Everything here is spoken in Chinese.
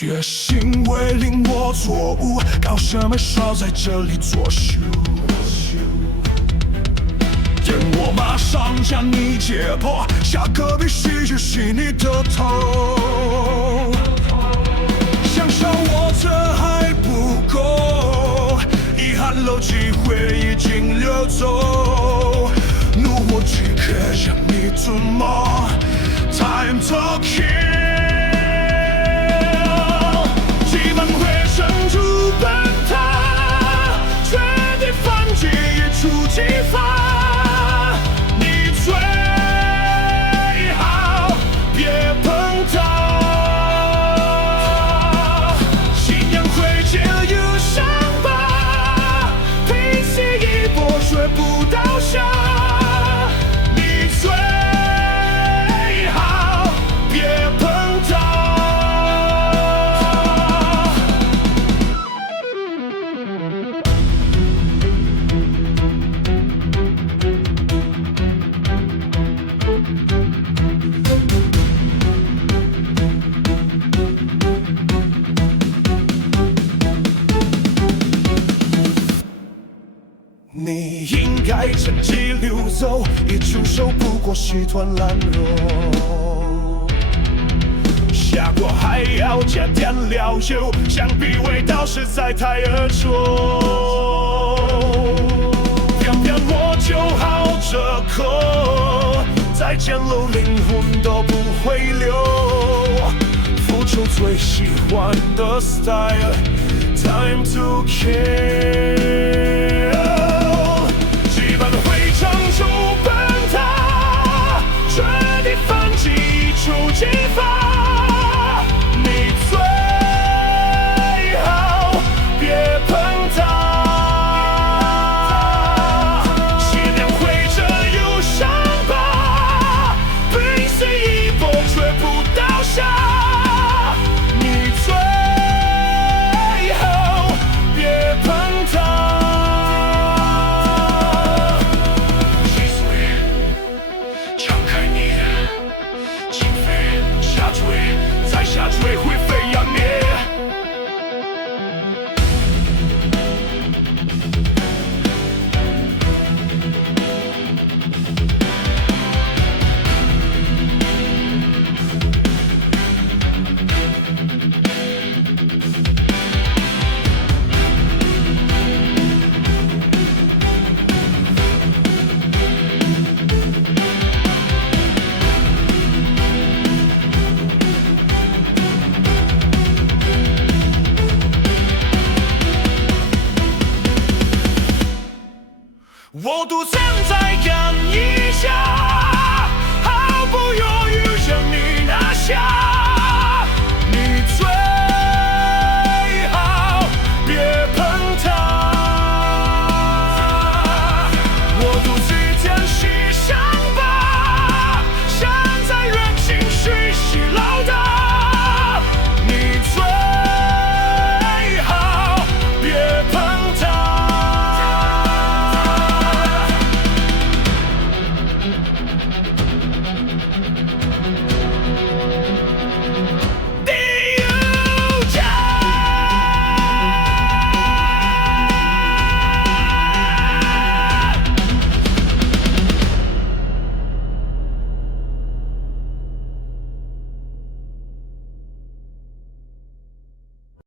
决心为令我作物，搞什么少在这里作秀。见我马上将你解剖，下个必须去洗你的头。想想我这还不够，遗憾了机会已经流走，怒火即刻将你吞没。Time to kill。触即发，你最好别碰它。信仰会结有伤疤，拼死一搏却不倒下。你最好别碰它。你应该趁机溜走，一出手不过是团烂肉。下锅还要加点料酒，想必味道实在太恶臭。偏偏我就好这口，再见了灵魂都不会留。付出最喜欢的 style，time to kill。就奔他，绝地反击，一触即发。你最好别碰它，心凉会着有伤疤，拼死一搏却不倒下。你最好别碰它。下坠灰飞烟灭。我独自